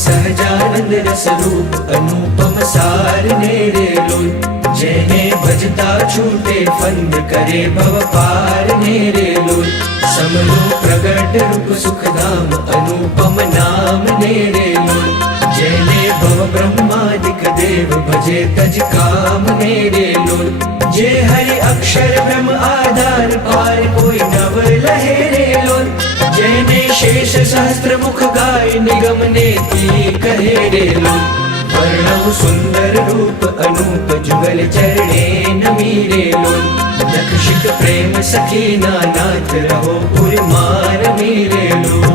सहजानंद रस रूप अनुपम सार नेरे लोल। जेने भजता छूटे फंद करे भव पार नेरे लोल। समरू प्रगट रूप सुखधाम अनुपम नाम नेरे लोल। जेने भव ब्रह्मादिक देव भजे तज काम नेरे लोल। जे हरि अक्षर ब्रह्म आधार पार कोई नव लहेरे लोल। जेने शेष सहस्त्र मुख गाय निगम नेति कहे रे लोल। वर्णव सुंदर रूप अनूप जुगल चरणे नमीरे लोल। दक्षिक प्रेम सखी नाथ रहो पुरमार मीरे लोल।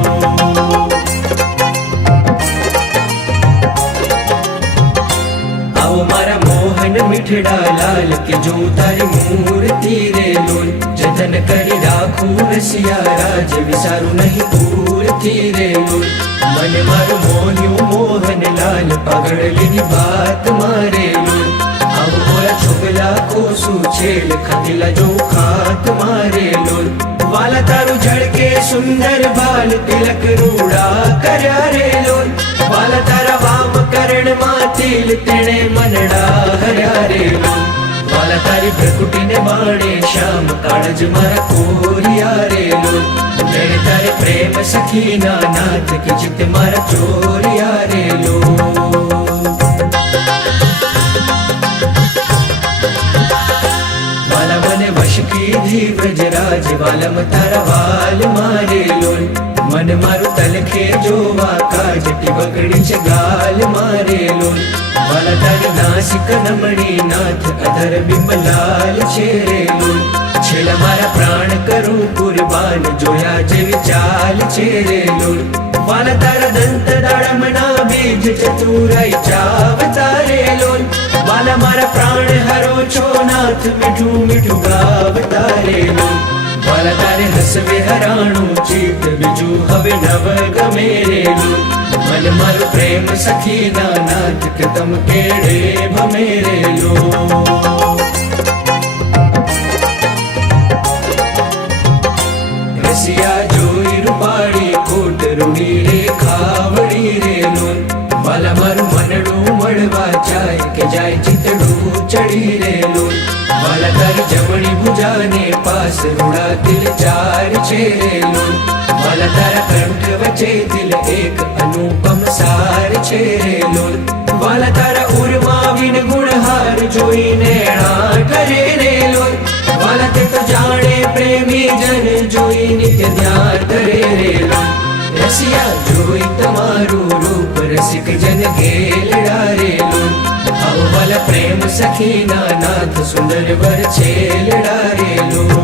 आओ मारा मोहन मिठड़ा लाल के जो तारी मूर्ति रे लोल। जतन करी राखू रसिया राज विसारू नहीं पूर्ति रे लोल। मन मारो मोन्यू मोहन लाल पगड़ ली बात मारे लोल। अब मोरा छुगला को सुछेल खतिला जो खात मारे लोल। वाला तारू झड़के सुंदर बाल तिलक रूड़ा करया रे लोल। वाला तारा वाम करण मातिल तेणे मनड़ा हरया रे लोल। वाला तारी भ्रकुटी ने बाणे श्याम काळज मारा कोरिया रे लोल। तेणे तारे प्रेम सखी नाथ की चित मारा चोरिया रे लोल। वाला मने वश की धी ब्रजराज वालम तारा वाल मारे लोल। मन मारू तलखे जोवा काज टिबकड़ी च गाल मारे लोल। वाला तारी नासिक नमणी नाथ अधर बिमलाल छेरे लोल। छेला मारा प्राण करूं कुर्बान जोया जे विचाल छेरे लोल। वाला तारा दंत दाड़मना बीज चतुराई चावतारे लोल। वाला मारा प्राण हरो छो नाथ मिठू मिठू गावतारे लोल। वाला तारे हसवे हराणू चीत बिजू हवे नव गमेरे लोल। मन मारो प्रेम सखी नाथ के तम केड़े भमेरे लोल। रसिया जोई रूपाड़ी कोट रूड़ी रे खावड़ी रे लोल। वाला मारू मनड़ू मड़वा चाय के जाय चितड़ू चढ़ी रे लोल। वाला तारी जमणी भुजा ने पास रूड़ा दिल चार छेरे लोल। वाला तारा कंठ वचे दिल एक अनुपम सार छेरे लोल। वाला तारा उर्मा विन गुणहार जोई नेणा करे रे लोल। वाला ते तो जाने प्रेमी जन जोई नित्य ध्यान करे रे लोल। रसिया जोई तमारू रूप रसिक जन गेलड़ा रे लोल। आओ वाला प्रेम सखी नाथ सुंदर वर छेलड़ा रे लोल।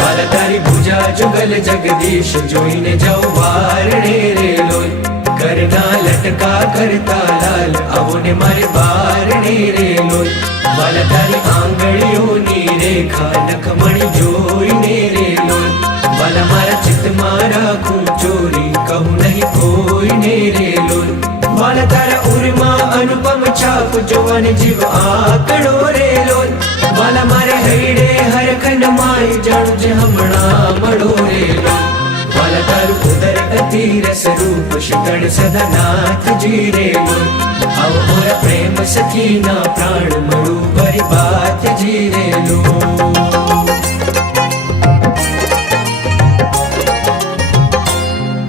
वाला तारी भुजा जुगल जगदीश जोईने जाओ वारणे रे लोल। करना लटका करता लाल अब ने मारे बारणे रे लोल। वाला तारी आंगड़ियों नी रेखा नखमणि जोईने रे लोल। वाला मारा चित मारा चोरी कहूँ नहीं कोई नेरे लोल। वाला तारा उर्मा अनुपम छाप जवान जीव आकड़ो रे लोल। वाला मारे हईडे हर खंड माई जाणु जे हमणा मड़ो रे लोल। वाला तारू उदर अति रस रूप शिकण सदा नाथ जी रे लोल। आओ मोरा प्रेम सखी ना प्राण मड़ू भरी बात जी रे लोल।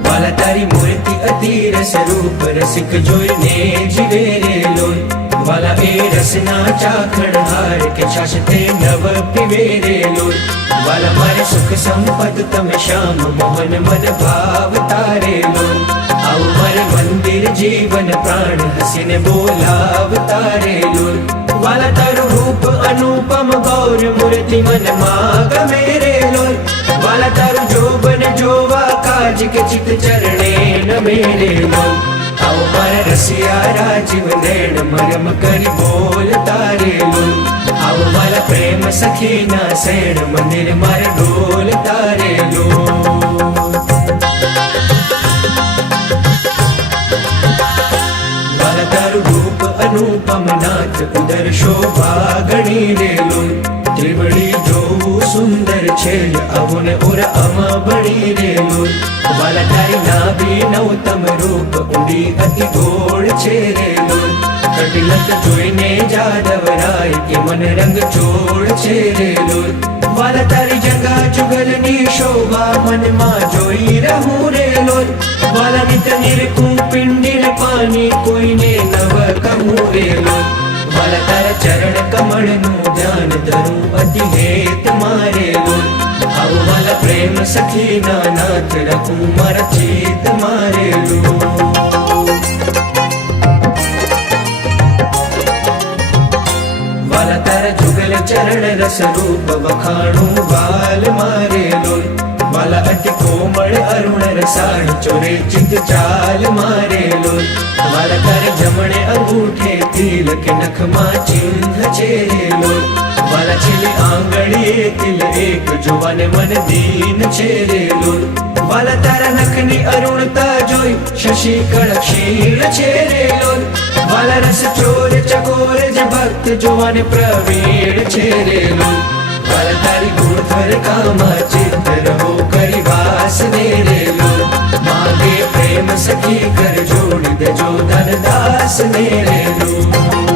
वाला तारी मूर्ति अति रस रूप रसिक जोईने जीवे रे लोल। वाला ए रसना चाखण हार के शाश्ते नव पिवे रे लोल। वाला मारे सुख संपद तम श्याम मोहन मन भाव तारे लोल। आओ मारे मंदिर जीवन प्राण हसीने बोलाव तारे लोल। वाला तारू रूप अनुपम गौर मूर्ति मन माग मेरे लोल। वाला तारू जोबन जोवा काज के चित चरणे न मेरे लोल। आओ मारा रसिया राजीव नैन मरम करी बोल तारे लोल। आओ वाला प्रेम सखी ना सैन मंदिर मार डोल तारे लोल। वाला तारू रूप अनुपम नाथ उदर शोभा गणी रे लोल। त्रिवड़ी जो सुंदर छेल अवुन उर આમાં બળી રેલું વાલા તારી નાભી નવતમ રૂપ ઊંડી અતિ ગોળ છે રેલું કટિલક જોઈને જાદવરાય કે મન રંગ ચોળ છે રેલું વાલા તારી જંગા જુગલની શોભા મનમાં જોઈ રહું રેલું વાલા નિત નિરખું પિંડીર પાણી કોઈને નવ કહું રેલું વાલા તારા ચરણ કમળનું ધ્યાન ધરું અતિ હેત મારેલું આવું વાલા પ્રેમ સખી ના નાથ રખું મારા ચિત મારેલું વાલા તારા જુગલ ચરણ રસ રૂપ વખાણું વાલ મારેલું વાલા અતિ કોમળ અરુણ રસાળ ચોરે ચિત ચાલ મારેલું વાલા તારે જમણે અંગૂઠે તિલ કે નખમાં ચિહ્ન છેરેલું વાલા છેલ્લી આંગળીએ તિલ એક જોવાને મન દીન છેરેલું વાલા તારા નખની અરુણતા જોઈ શશી કળ ક્ષીણ છેરેલું વાલા રસ ચોર ચકોર જ ભક્ત જોવાને પ્રવીણ છેરેલું વાલા તારી ગુણધર કામા ચિત્ત રહો કરી વાસ ને રેલું માગે પ્રેમ સખી કર જોડ દેજો ધન દાસ ને રેલું